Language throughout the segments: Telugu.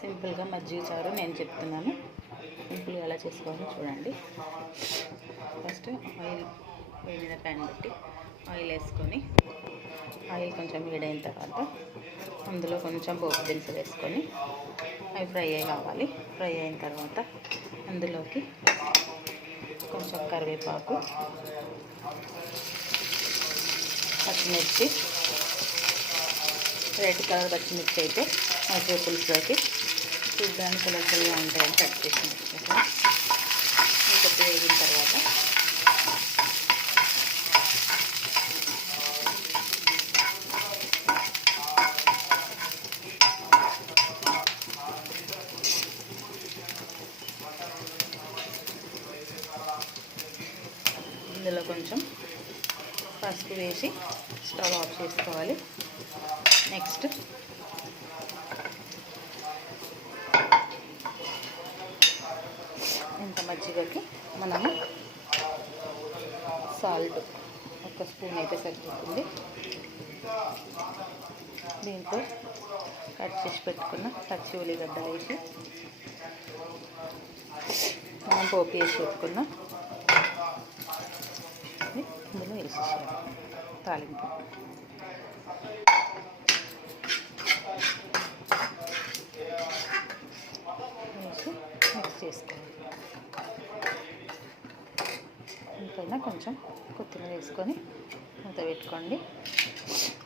సింపుల్గా మజ్జిగ చారు నేను చెప్తున్నాను. సింపుల్గా ఎలా చేసుకోవాలో చూడండి. ఫస్ట్ ఆయిల్ పొయ్యి మీద ప్యాన్ పెట్టి ఆయిల్ వేసుకొని, ఆయిల్ కొంచెం వేడైన తర్వాత అందులో కొంచెం పోపు దినుసులు వేసుకొని అవి ఫ్రై కావాలి. ఫ్రై అయిన తర్వాత అందులోకి కొంచెం కరివేపాకు, పచ్చిమిర్చి, రెడ్ కలర్ పచ్చిమిర్చి అయితే మజ్జిగ పులుసులోకి చూడడానికి కలర్ఫుల్గా ఉంటాయని కట్ చేసి కొద్దిగా వేగిన తర్వాత ఇందులో కొంచెం పసుపు వేసి స్టవ్ ఆఫ్ చేసుకోవాలి. నెక్స్ట్ ఇంత మజ్జిగకి మనము సాల్ట్ ఒక స్పూన్ అయితే సరిపోతుంది. దీంట్లో కట్ చేసి పెట్టుకున్న పచ్చి ఉల్లిగడ్డలు వేసి మనం పోపు వేసి పెట్టుకున్న ఇందులో వేసేసాము తాలింపు. వేసి మిక్స్ చేసుకోవాలి. ఇంకైనా కొంచెం కొత్తిమీర వేసుకొని మూత పెట్టుకోండి.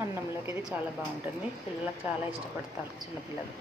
అన్నంలోకి ఇది చాలా బాగుంటుంది. పిల్లలకు చాలా ఇష్టపడతారు చిన్నపిల్లలు.